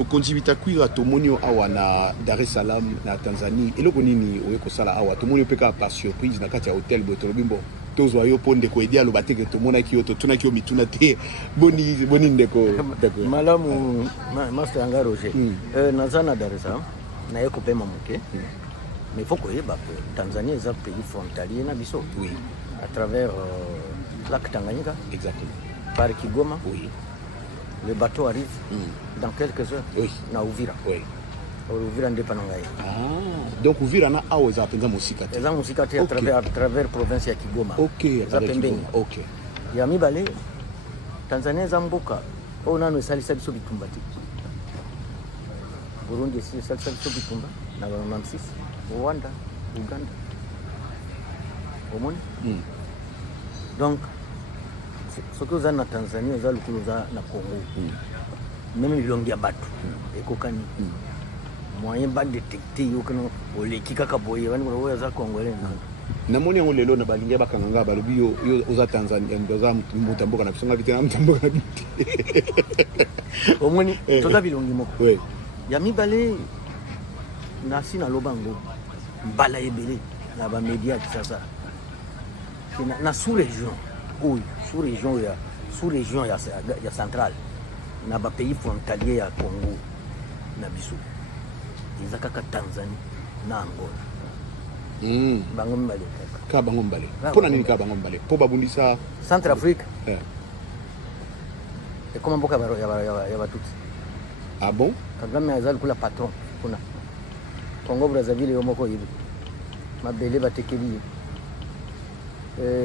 okonjibita kwira tomonio awa na Dar es Salaam na Tanzanie eloko nini oyeko sala awa tomonio peka par surprise na kati ya hotel Botolobimbo tozwa yo ponde ko edia lo bateke tomona ki yo totuna ki yo mituna te boni ndeko d'accord malamu master anga Roger nazana Dar es Salaam na yeko pema muke mais il faut que Tanzanie est un pays frontalier na biso oui à travers lac Tanganyika exactement par Kigoma oui. Le bateau arrive dans quelques heures. Oui. Na Uvira. Oui. Uvira ndepanangai. Ah. Donc Uvira na aoza penza musikate. Eza musikate à travers province ya Kigoma. OK. Eza pembeni. OK. Ya mibale Tanzania zamboka. Ona no salisa biso bitumba ti. Burundi si salisa biso bitumba na 96. Rwanda, Uganda. Omoni? Donc ce que vous avez en Tanzanie, vous avez na Congo. Même les langues ya batu. Ekokani. Moyen ba détecter yo kana oleki kaka boye bani ko ya za Congolais na. Na moni ngo lelo na balinga bakanga balobi yo oza Tanzania ndoza mutamboka na bisonga bitena mutamboka na biti. Omoni toza bilongi moko. Oui. Ya mibale na sina lobango. Mbala ebele na ba média kisasa. Na sous-région. Oui, sous-région ya centrale na ba pays frontalier ya Congo na biso izaka Tanzanie na Angola bango mbale ka bango mbale pona nini ka bango mbale po babundisa Centrafrique et comment boka ya batuti ah bon Kagame azali kula patron kuna Congo Brazzaville yo moko yibi mabele batekeli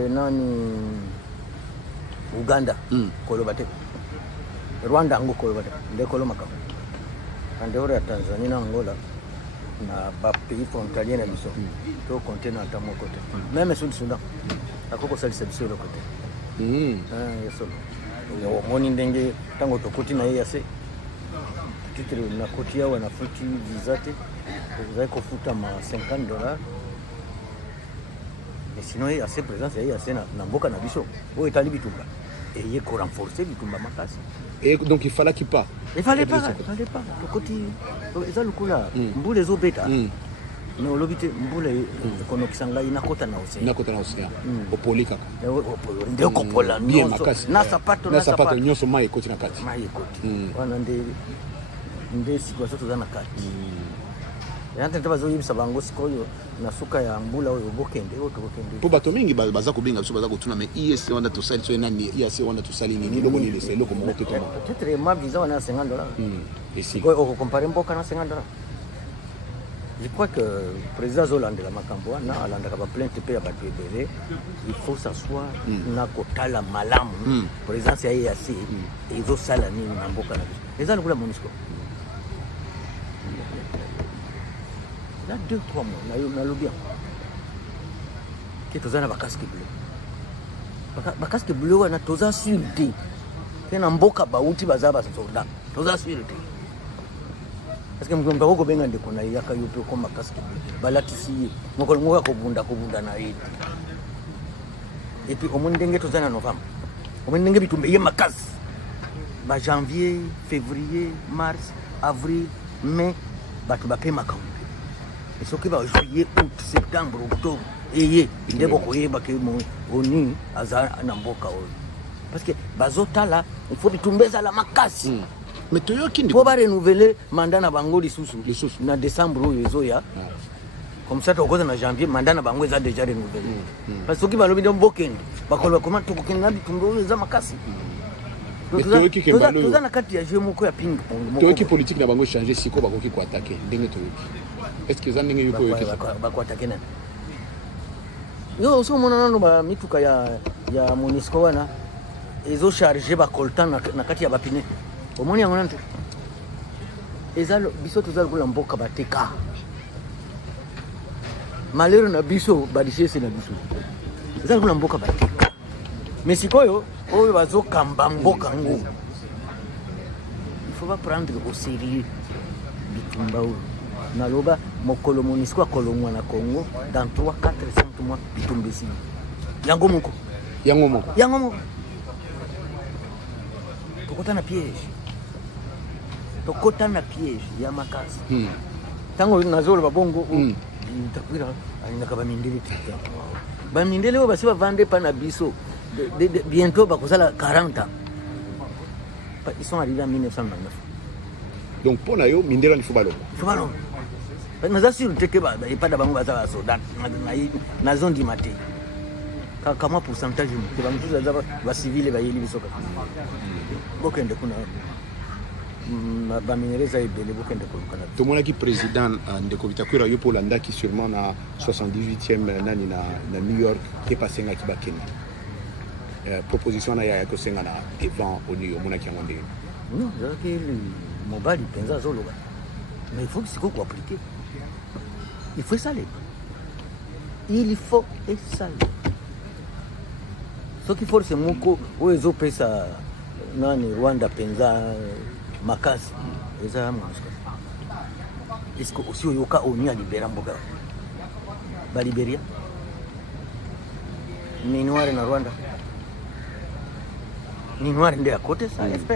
nani Uganda kolobate Rwanda ngo kolobate nde kolomaka ande ya Tanzania na Angola na ba pays frontalier na biso to contenant ta mo côté même Soudan akoko salisa biso le côté yeso yo moni ndenge tango to koti na yase titre na koti yawe na futi visa te vous avez kofuta ma $50 mais sinon il y a assez présence il y a assez na mboka na biso o etali bitumba et il faut renforcer bitumba makasi et donc il fallait qu'il pas il fallait pas to koti eza lukula mbule zo beta mais olobite mbule kono kisanga inakota na océan opolika ndio kopola na sapato nyoso mai koti na kati wana nde siku zote za na kati yante tabazo yibisa bango sikoyo na suka ya mbula oyo bokende po bato mingi baza kubinga biso baza kutuna mais IS wanda to sali so nani IS wanda to sali nini loko ni lese loko moto to peut-être ma visa wana $50 et si quoi on compare mboka na $50 je crois que président Zolande la makambo na alanda ka plainte pe ya bato ebele il faut s'asseoir na kotala malamu présidence ya EAC ezo sala nini na mboka na biso ezali kula MONUSCO. Là 2-3 mois, on a le bien. Qui est un casque bleu. Le casque bleu, on a tous assuré. Il y a un boka bauti bazaba soldat. Tous assuré. Parce que nous avons beaucoup de gens qui ont comme un casque bleu. Balatisi, nous avons beaucoup na et puis, au moins, nous avons en novembre. Au moins, nous avons en janvier, février, mars, avril, mai, nous avons fait et ce qui va juillet, août, septembre, octobre, et il est beaucoup de parce que bazota là, il faut tomber à la macasse. Mais tu as qui faut pas renouveler mandat na bango les sous na décembre yozoya. Comme ça, au en janvier, mandat na bango est déjà renouvelé. Parce que qui va le dire boken, bakolo comment tu boken na bitumbo les macasse. Mais tu as qui que balo. Tu as na kati ya jeu moko ya ping pong. Tu as qui politique na bango changer siko bakoki ko attaquer. Ndenge to. Est-ce que zandenge yuko yoke ba ko attaquer na yo so mona nano ba mituka ya MONUSCO wana ezo charger ba coltan na kati ya bapine omoni yango nante ezalo biso tozalo kula mboka bateka malero na biso badisese na biso ezalo kula mboka bateka mais sikoyo oyo bazo kamba mboka ngo il faut pas prendre au sérieux bitumba oyo naloba mokolo MONUSCO akolomwa na Congo dans 3, 4, 5 mois bitumbesi yango moko tokota na piège tokota na piège ya makasi tango nazolo babongo takwira alinaka bamindele tita bamindele oyo basi bavande pa na biso bientôt bakozala 40 ans. Ils sont arrivés en 1999. Donc pour nayo mindela ni fubalo naza sur teke epada bango bazala soda na zone di mate kama pourcentage te bamususu aza bacivile bayeli biso kaka bokende kuna baminereza ebele bokende kolukana tomonaki président ndeko Bitakwira yo mpo olandaki sûrement na 78e nani na New York te pasengaki bakende proposition na ya kosenga na devant oni omonaki yango ndenge non ezalaki mobali mpenza azoloba mais il faut sikoyo koapplike il faut esale il faut esale soki force moko oyo ezopesa nani Rwanda mpenza makasi eza mwansuka eske osi oyoka oni alibera mboka baliberia minuare na Rwanda minuare nde ya kote sa FP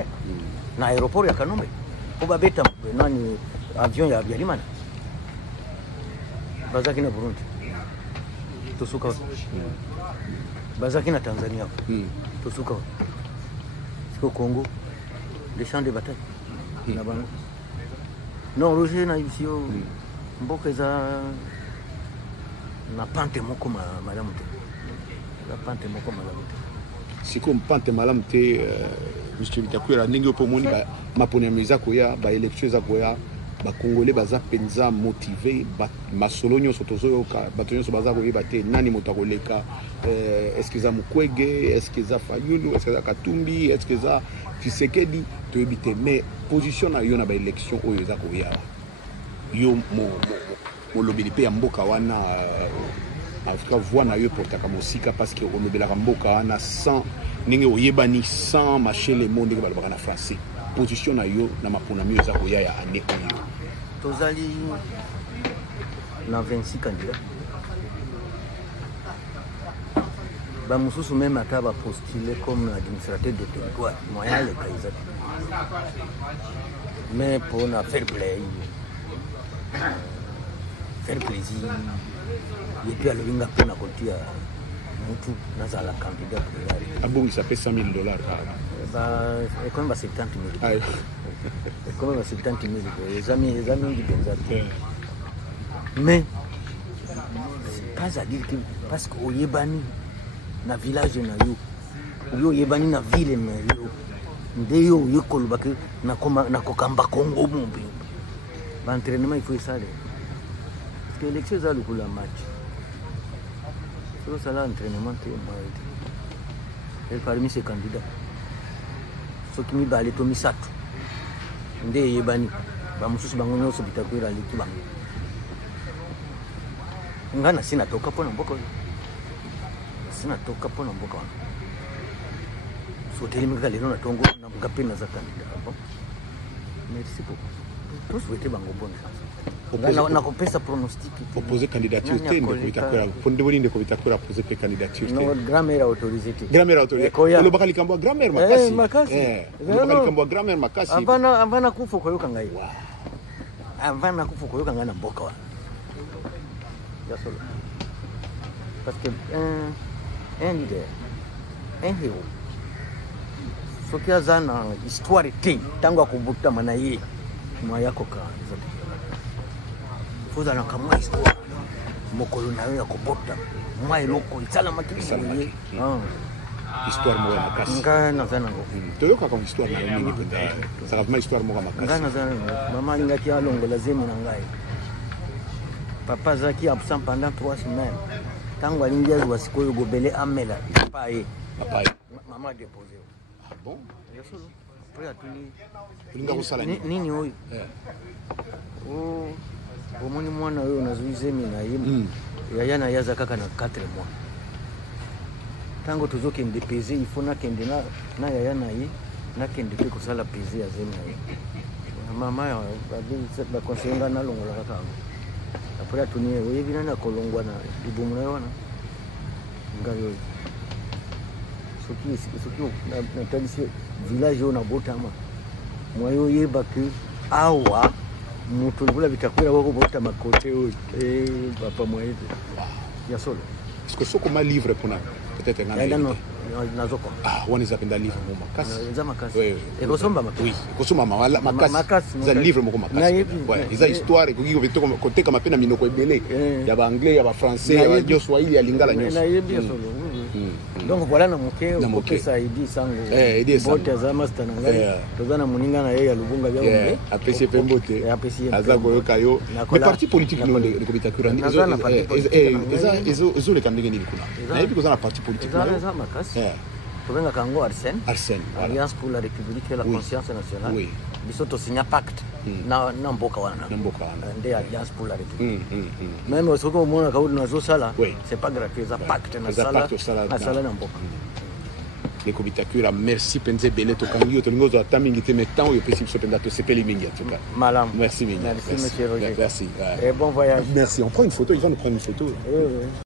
na aeroport ya Kanombe po babeta nani avion ya Habyarimana bazaki na Burundi tosuka bazaki na Tanzania tosuka siko Congo les champs de bataille na bango non Roger na yusio mboka za na pante moko malamu te la pante moko malamu te siko mpante malamu te Mr. Bitakwira ndenge opomoni maponemi eza koya baélection eza koya bakongolais baza mpenza motivé masolo nyonso tozoyoka bato nyonso baza koyeba te nani moto akoleka est-ce que eza Mukwege est-ce que eza Fayulu est-ce que eza Katumbi est-ce que eza Tshisekedi toyebi te mais position na yo na baélection oyo eza koya yo molobeli mpe ya mboka wana en tout cas voix na yo portaka mosika parce que olobelaka mboka wana sans ndenge oyebani sans marcher le monde ndenge balobaka na français position na yo na maponami eza koya ya année oyo tozali na 26 candidats bamosusu même ata bapostule comme administrateur de territoire moyen aleka eza mais mpona fair play faire plaisir yepi alolinga mpe na kotia mutu nazala candidat abongisa mpe $100,000 ekomi ba 70,000 ekomi ba 70,000 eza mingi mpenza te mais pas à dire que parce que oyebani na village na yo oyo oyebani na ville na yo nde yo oyekoloba ke nakokamba Congo mobimba baentraînement il faut esale parce que élection eza lokola match soki osala entraînement te moye te parmi ces candidats soki mibale to misato nde eyebani bamosusu bango nyonso Bitakwira aleki bango nga nasi natoka mpo na mboka oyo nasi natoka mpo na mboka wana sotelemi kaka lelo na tongo na mboka mpe naza candidat bon merci beaucoup tosouhaite bango bonne chance nakopesa pronostic opposé candidature te ndeko Bitakwira ponde boni ndeko Bitakwira posé pe candidature te non grand-mère autorisé te grand-mère autorisé olobaka likambo ya grand-mère makasi olobaka likambo ya grand-mère makasi avana kufa koyoka ngai avana kufa koyoka ngai na mboka wana solo parce que un leader un héros soki aza na histoire te ntango akobotama na ye mwa yakoka fozalaka mwa histoire mokolo na yo ya kobota mwa eloko esalamaki ye histoire moko ya makasi nga naza nango toyokaka histoire na yo mingi mpenza ezalaka vraimen histoire moko ya makasi nga naza nango mama alingaki alongola zemi na ngai papa azalaki absent pendant 3 semaines ntango alingi azwa sikoyo gobele amela papa ye mama adepose bon yosolo après atuni olinga kosala nini oyo omoni mwana oyo nazwi zemi na ye yaya na ye aza kaka na 4 mois ntango tozokende pese il faut nakende na yaya na ye nakende mpe kosala pese ya zemi na ye mama bakonseille nga nalongola kaka yango après atuni oyebi nani akolongwa na libumu na yo wana ngai oyo soki natalisi village oyo nabotama mwaye oyeba ke awa mutu ngula bitakwira wako bota makote oyo papa mwaite ya solo est-ce que soko ma livre pour peut-être ngana nazoko wani zapenda livre mo makasi za makasi oui ekosomba makasi oui ekosomba makasi za livre moko makasi ouais ils a histoire ko kiko bitoko koteka mapena minoko ebele ya ba anglais ya ba français ya ba swahili ya lingala nyonso na yebi solo donc voilà na moke ça idi sango bote za master na ngai tozana muninga na yeye ya lubunga bya ngombe apesi pembote aza koyoka yo mais parti politique no de Kobitakura ezo le kandenge ni kuna na yebi kozana parti politique za makasi tobenga kango Arsène Alliance pour la République et la Conscience nationale oui biso to signa pacte na mboka wana nde Alliance pour la République même osoko mona kaudi na zo sala c'est pas gratuit ça pacte na sala na mboka les Kobitakura merci penze bele to kangi to ngozo atamingi te metan yo pesi biso penda to sepeli mingi en tout cas malam merci monsieur Roger merci et bon voyage merci on prend une photo ils vont nous prendre une photo